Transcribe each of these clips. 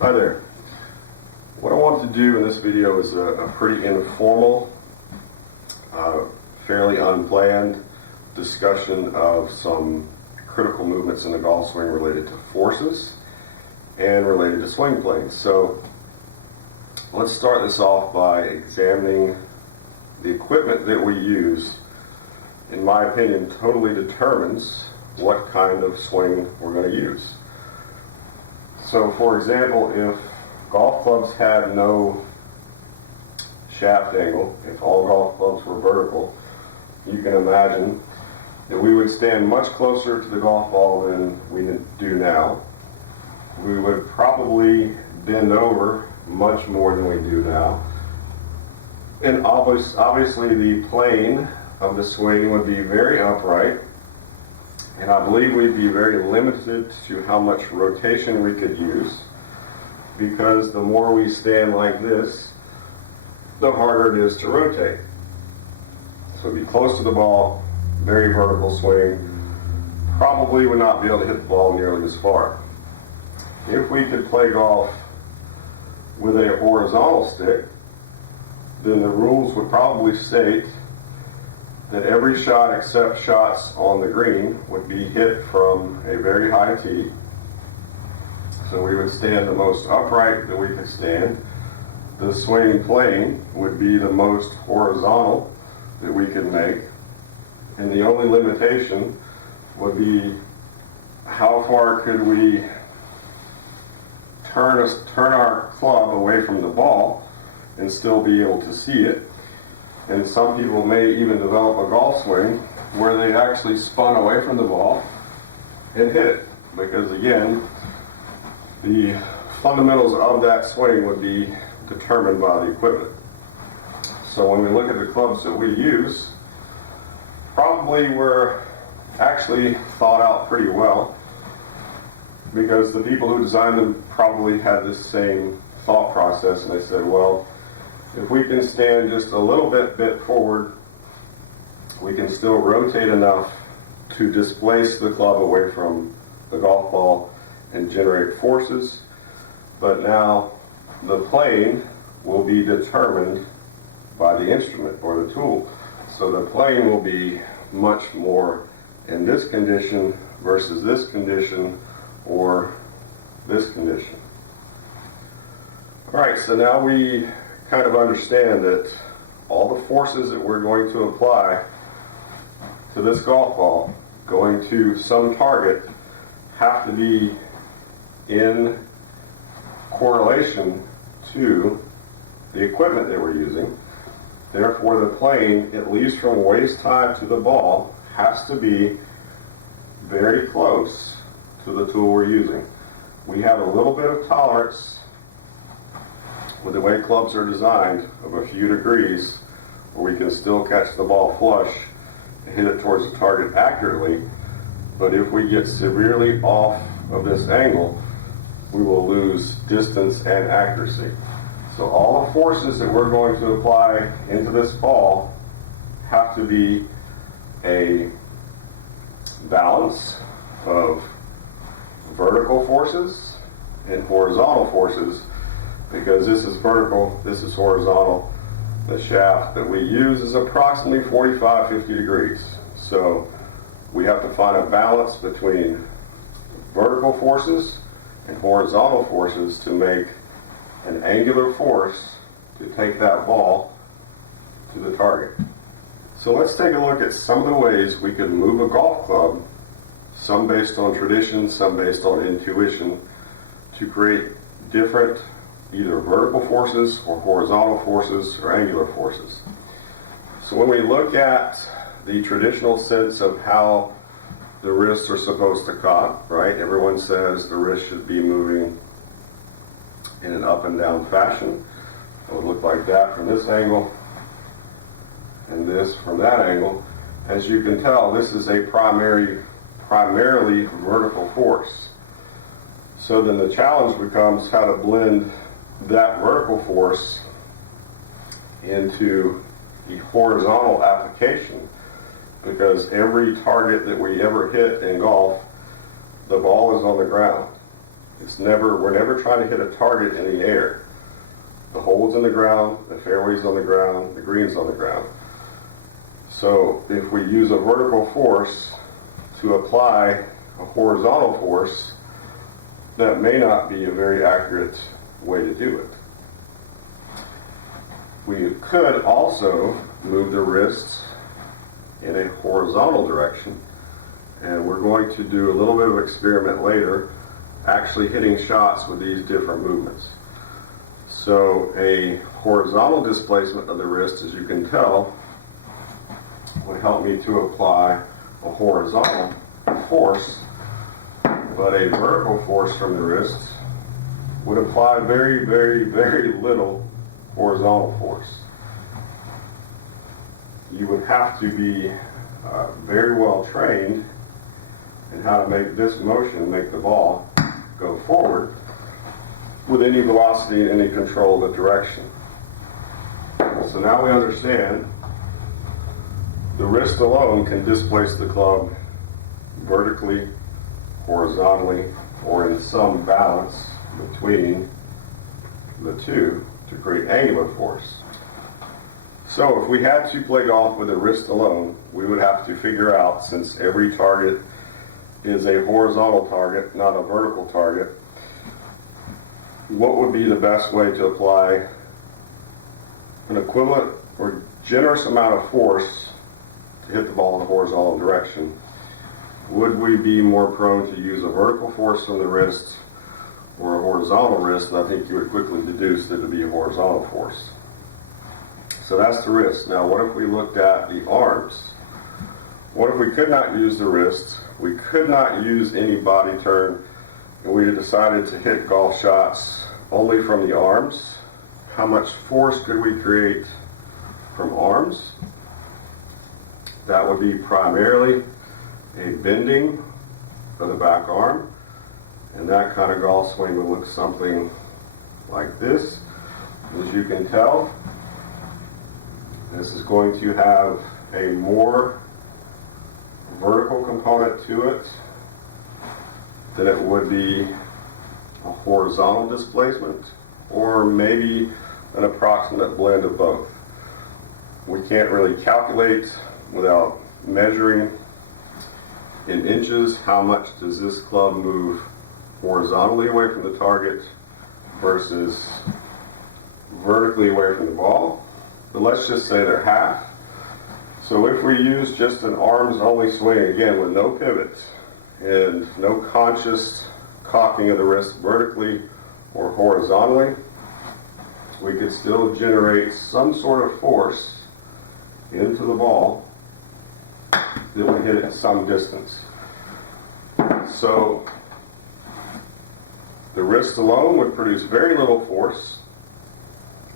Hi there. What I want to do in this video is a pretty informal, fairly unplanned discussion of some critical movements in the golf swing related to forces and related to swing planes. So let's start this off by examining the equipment that we use. In my opinion, totally determines what kind of swing we're going to use. So for example, if golf clubs had no shaft angle, if all golf clubs were vertical, you can imagine that we would stand much closer to the golf ball than we do now. We would probably bend over much more than we do now. And obviously the plane of the swing would be very upright, and I believe we'd be very limited to how much rotation we could use, because the more we stand like this, the harder it is to rotate. So be close to the ball, very vertical swing, probably would not be able to hit the ball nearly as far. If we could play golf with a horizontal stick, then the rules would probably state that every shot except shots on the green would be hit from a very high tee. So we would stand the most upright that we could stand. The swing plane would be the most horizontal that we could make. And the only limitation would be how far could we turn our club away from the ball and still be able to see it. And some people may even develop a golf swing where they actually spun away from the ball and hit it, because again, the fundamentals of that swing would be determined by the equipment. So when we look at the clubs that we use, probably were actually thought out pretty well, because the people who designed them probably had this same thought process, and they said, well, if we can stand just a little bit forward, we can still rotate enough to displace the club away from the golf ball and generate forces. But now the plane will be determined by the instrument or the tool. So the plane will be much more in this condition versus this condition or this condition. All right, so now we kind of understand that all the forces that we're going to apply to this golf ball going to some target have to be in correlation to the equipment that we're using. Therefore, the plane, at least from waist high to the ball, has to be very close to the tool we're using. We have a little bit of tolerance with the way clubs are designed of a few degrees where we can still catch the ball flush and hit it towards the target accurately. But if we get severely off of this angle, we will lose distance and accuracy. So all the forces that we're going to apply into this ball have to be a balance of vertical forces and horizontal forces, because this is vertical, this is horizontal. The shaft that we use is approximately 45-50 degrees. So we have to find a balance between vertical forces and horizontal forces to make an angular force to take that ball to the target. So let's take a look at some of the ways we could move a golf club, some based on tradition, some based on intuition, to create different either vertical forces or horizontal forces or angular forces. So when we look at the traditional sense of how the wrists are supposed to cock, right? Everyone says the wrist should be moving in an up and down fashion. It would look like that from this angle and this from that angle. As you can tell, this is a primarily vertical force. So then the challenge becomes how to blend that vertical force into the horizontal application, because every target that we ever hit in golf, the ball is on the ground. We're never trying to hit a target in the air. The hole's in the ground, the fairway's on the ground, the green's on the ground. So if we use a vertical force to apply a horizontal force, that may not be a very accurate way to do it. We could also move the wrists in a horizontal direction, and we're going to do a little bit of experiment later, actually hitting shots with these different movements. So a horizontal displacement of the wrist, as you can tell, would help me to apply a horizontal force, but a vertical force from the wrist would apply very, very, very little horizontal force. You would have to be very well trained in how to make this motion, make the ball go forward with any velocity and any control of the direction. So now we understand the wrist alone can displace the club vertically, horizontally, or in some balance between the two to create angular force. So if we had to play golf with the wrist alone, we would have to figure out, since every target is a horizontal target, not a vertical target, what would be the best way to apply an equivalent or generous amount of force to hit the ball in a horizontal direction. Would we be more prone to use a vertical force from the wrist or a horizontal wrist? And I think you would quickly deduce that it would be a horizontal force. So that's the wrist. Now what if we looked at the arms? What if we could not use the wrist, we could not use any body turn, and we decided to hit golf shots only from the arms? How much force could we create from arms? That would be primarily a bending of the back arm, and that kind of golf swing would look something like this. As you can tell, this is going to have a more vertical component to it than it would be a horizontal displacement, or maybe an approximate blend of both. We can't really calculate without measuring in inches how much does this club move horizontally away from the target versus vertically away from the ball. But let's just say they're half. So if we use just an arms-only swing, again with no pivot and no conscious cocking of the wrist vertically or horizontally, we could still generate some sort of force into the ball that would hit it some distance. So the wrist alone would produce very little force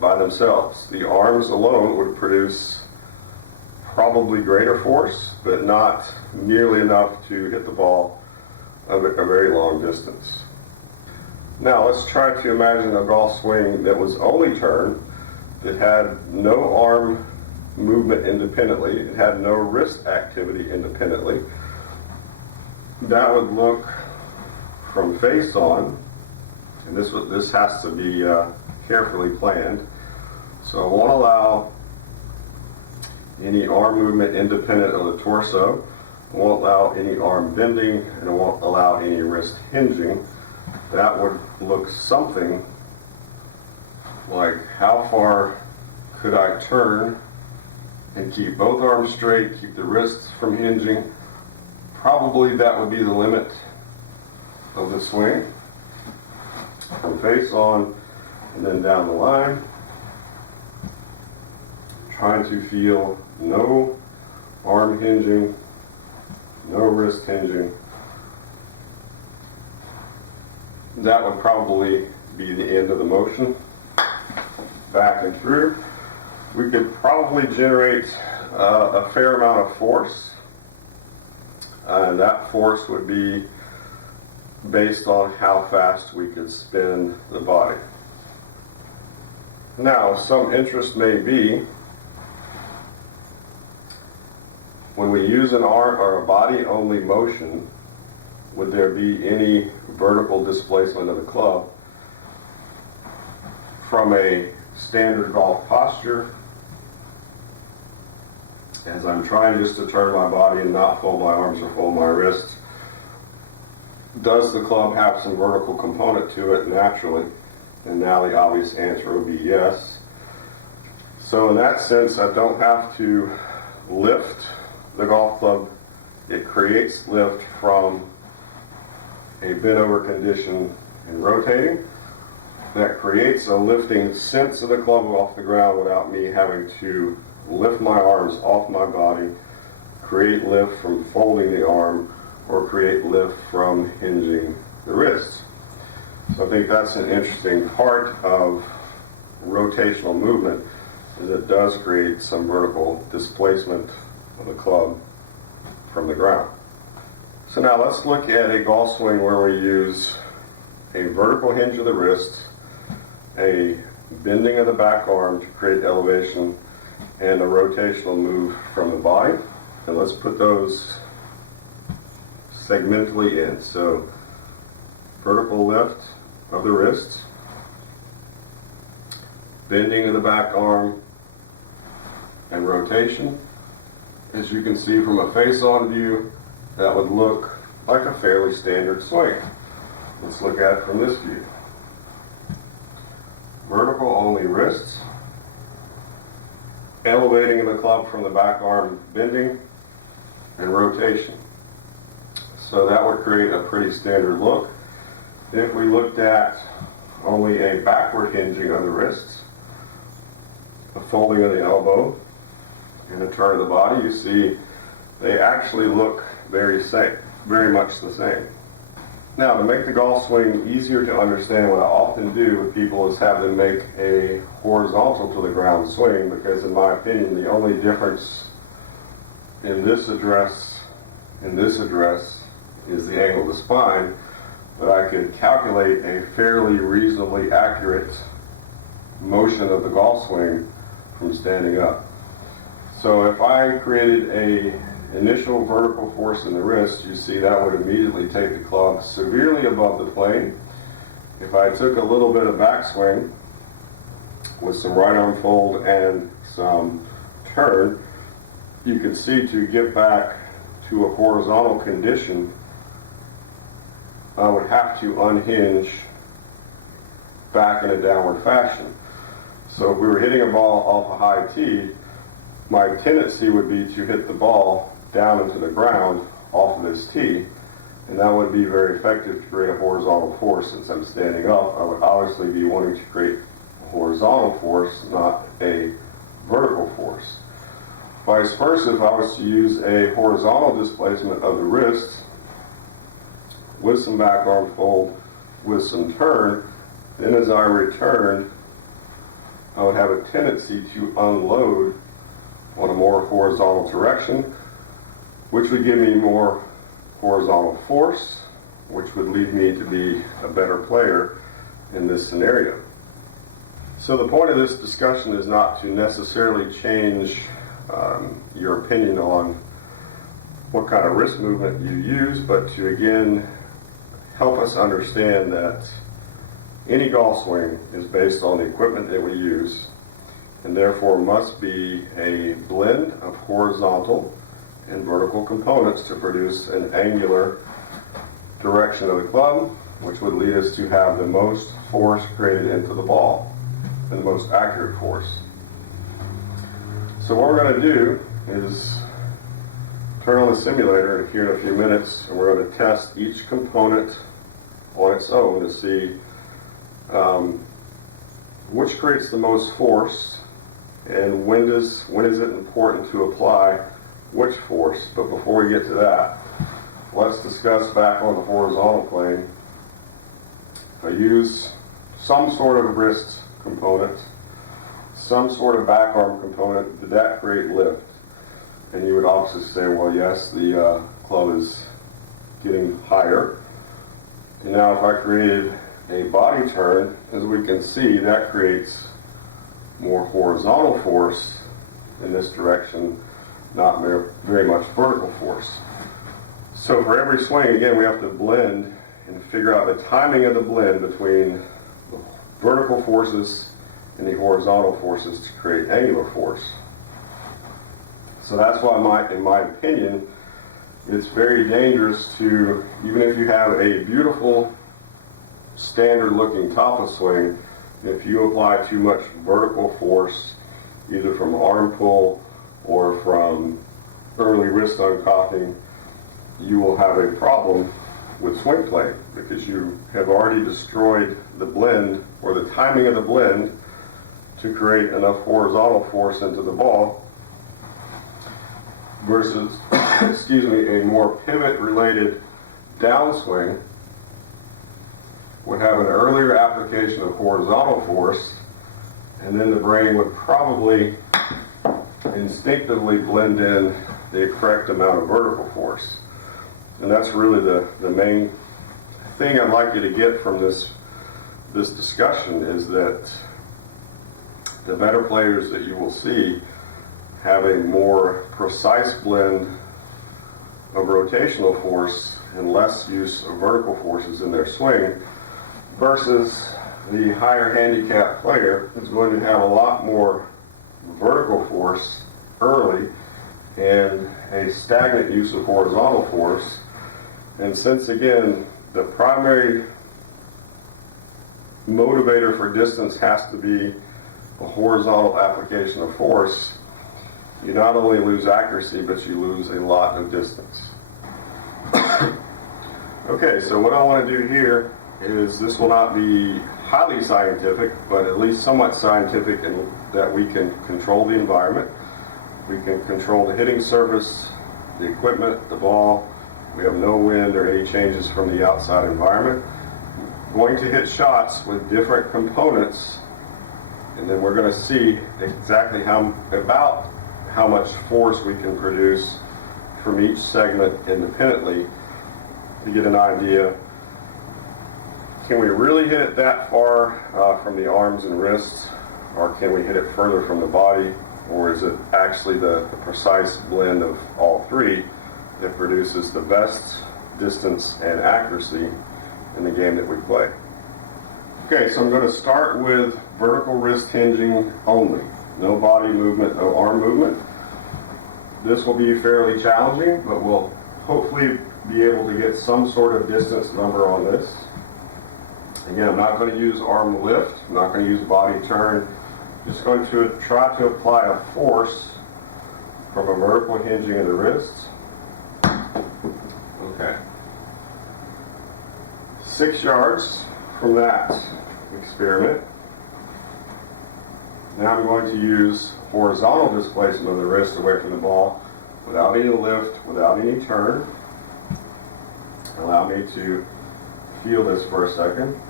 by themselves. The arms alone would produce probably greater force, but not nearly enough to hit the ball a very long distance. Now let's try to imagine a golf swing that was only turn, that had no arm movement independently, it had no wrist activity independently. That would look from face on, and this has to be carefully planned. So I won't allow any arm movement independent of the torso. I won't allow any arm bending, and I won't allow any wrist hinging. That would look something like, how far could I turn and keep both arms straight, keep the wrists from hinging? Probably that would be the limit of the swing. From face on and then down the line. Trying to feel no arm hinging, no wrist hinging. That would probably be the end of the motion. Back and through. We could probably generate a fair amount of force, and that force would be based on how fast we could spin the body. Now, some interest may be, when we use an arm or a body only motion, would there be any vertical displacement of the club from a standard golf posture, as I'm trying just to turn my body and not fold my arms or fold my wrists. Does the club have some vertical component to it naturally? And now the obvious answer would be yes. So in that sense, I don't have to lift the golf club. It creates lift from a bent over condition and rotating. That creates a lifting sense of the club off the ground without me having to lift my arms off my body, create lift from folding the arm, or create lift from hinging the wrists. So I think that's an interesting part of rotational movement, is it does create some vertical displacement of the club from the ground. So now let's look at a golf swing where we use a vertical hinge of the wrist, a bending of the back arm to create elevation, and a rotational move from the body. And let's put those segmentally in. So vertical lift of the wrists, bending of the back arm, and rotation. As you can see from a face-on view, that would look like a fairly standard swing. Let's look at it from this view. Vertical only wrists, elevating of the club from the back arm, bending, and rotation. So that would create a pretty standard look. If we looked at only a backward hinging of the wrists, a folding of the elbow, and a turn of the body, you see they actually look very much the same. Now, to make the golf swing easier to understand, what I often do with people is have them make a horizontal to the ground swing, because in my opinion, the only difference in this address is the angle of the spine, but I could calculate a fairly reasonably accurate motion of the golf swing from standing up. So if I created a initial vertical force in the wrist, you see that would immediately take the club severely above the plane. If I took a little bit of backswing with some right arm fold and some turn, you can see to get back to a horizontal condition, I would have to unhinge back in a downward fashion. So if we were hitting a ball off a high tee, my tendency would be to hit the ball down into the ground off of this tee, and that would be very effective to create a horizontal force. Since I'm standing up, I would obviously be wanting to create a horizontal force, not a vertical force. Vice versa, if I was to use a horizontal displacement of the wrist with some back arm fold, with some turn, then as I returned, I would have a tendency to unload on a more horizontal direction, which would give me more horizontal force, which would lead me to be a better player in this scenario. So the point of this discussion is not to necessarily change your opinion on what kind of wrist movement you use, but to again help us understand that any golf swing is based on the equipment that we use, and therefore must be a blend of horizontal and vertical components to produce an angular direction of the club, which would lead us to have the most force created into the ball and the most accurate force. So what we're going to do is turn on the simulator here in a few minutes, and we're going to test each component on its own to see which creates the most force and when is it important to apply which force. But before we get to that, let's discuss back on the horizontal plane. If I use some sort of wrist component, some sort of back arm component, did that create lift? And you would obviously say, well, yes, the club is getting higher. And now if I created a body turn, as we can see, that creates more horizontal force in this direction, not very much vertical force. So for every swing, again, we have to blend and figure out the timing of the blend between the vertical forces and the horizontal forces to create angular force. So that's why, in my opinion, it's very dangerous to, even if you have a beautiful standard looking top of swing, if you apply too much vertical force, either from arm pull or from early wrist uncocking, you will have a problem with swing play because you have already destroyed the blend or the timing of the blend to create enough horizontal force into the ball versus, excuse me, a more pivot related downswing would have an earlier application of horizontal force, and then the brain would probably instinctively blend in the correct amount of vertical force. And that's really the main thing I'd like you to get from this discussion, is that the better players that you will see have a more precise blend of rotational force and less use of vertical forces in their swing, versus the higher handicap player is going to have a lot more vertical force early and a stagnant use of horizontal force. And since, again, the primary motivator for distance has to be a horizontal application of force, you not only lose accuracy, but you lose a lot of distance. Okay, so what I want to do here is, this will not be highly scientific, but at least somewhat scientific in that we can control the environment. We can control the hitting surface, the equipment, the ball. We have no wind or any changes from the outside environment. Going to hit shots with different components, and then we're going to see exactly about how much force we can produce from each segment independently to get an idea. Can we really hit it that far from the arms and wrists, or can we hit it further from the body, or is it actually the precise blend of all three that produces the best distance and accuracy in the game that we play? Okay, so I'm going to start with vertical wrist hinging only. No body movement, no arm movement. This will be fairly challenging, but we'll hopefully be able to get some sort of distance number on this. Again, I'm not going to use arm lift, I'm not going to use body turn. Just going to try to apply a force from a vertical hinging of the wrists. Okay. 6 yards from that experiment. Now I'm going to use horizontal displacement of the wrist away from the ball without any lift, without any turn. Allow me to feel this for a second,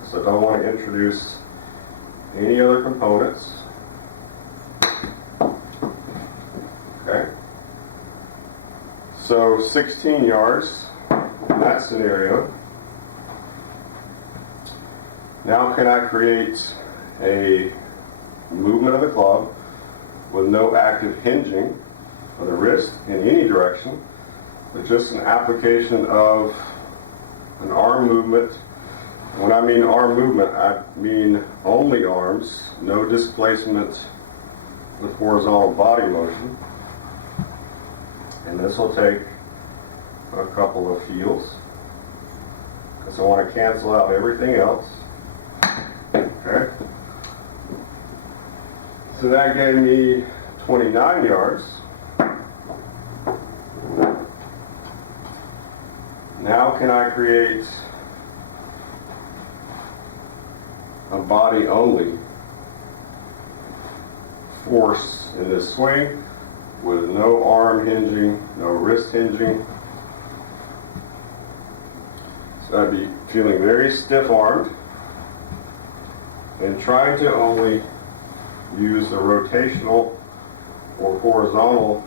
because I don't want to introduce any other components. Okay. So 16 yards in that scenario. Now can I create a movement of the club with no active hinging of the wrist in any direction, but just an application of an arm movement. When I mean arm movement, I mean only arms, no displacement with horizontal body motion. And this will take a couple of feels, because I want to cancel out everything else. Okay. So that gave me 29 yards. Now can I create a body only force in this swing with no arm hinging, no wrist hinging? So I'd be feeling very stiff armed and trying to only use the rotational or horizontal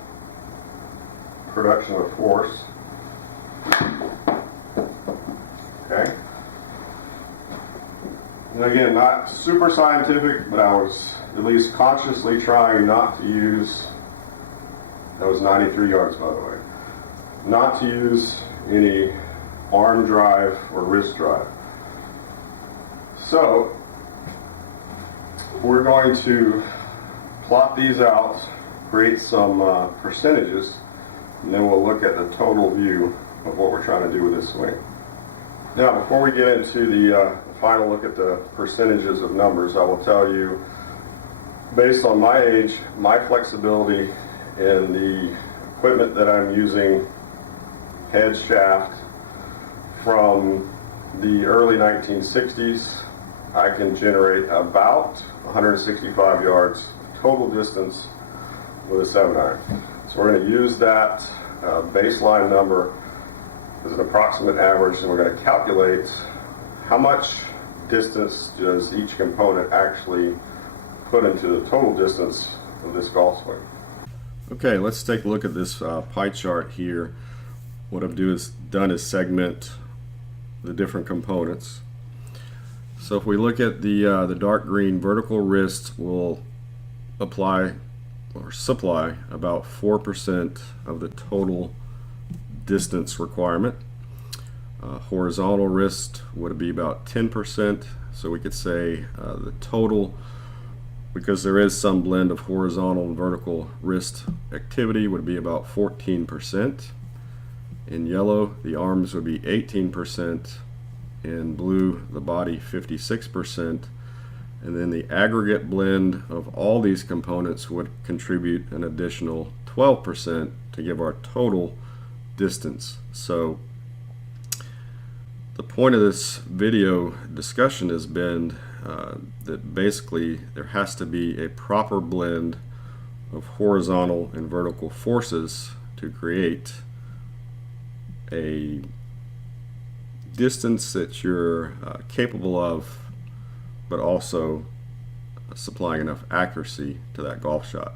production of force. Okay. And again, not super scientific, but I was at least consciously trying not to use, that was 93 yards by the way, not to use any arm drive or wrist drive. So we're going to plot these out, create some percentages, and then we'll look at the total view of what we're trying to do with this swing. Now, before we get into the final look at the percentages of numbers, I will tell you, based on my age, my flexibility, and the equipment that I'm using, head shaft, from the early 1960s, I can generate about 165 yards total distance with a 7-iron. So we're going to use that baseline number as an approximate average, and we're going to calculate how much distance does each component actually put into the total distance of this golf swing. Okay, let's take a look at this pie chart here. What I've done is segment the different components. So if we look at the dark green, vertical wrist will apply or supply about 4% of the total distance requirement. Horizontal wrist would be about 10%, so we could say the total, because there is some blend of horizontal and vertical wrist activity, would be about 14%. In yellow, the arms would be 18%. In blue, the body 56%. And then the aggregate blend of all these components would contribute an additional 12% to give our total distance. So the point of this video discussion has been that basically there has to be a proper blend of horizontal and vertical forces to create a distance that you're capable of, but also supplying enough accuracy to that golf shot.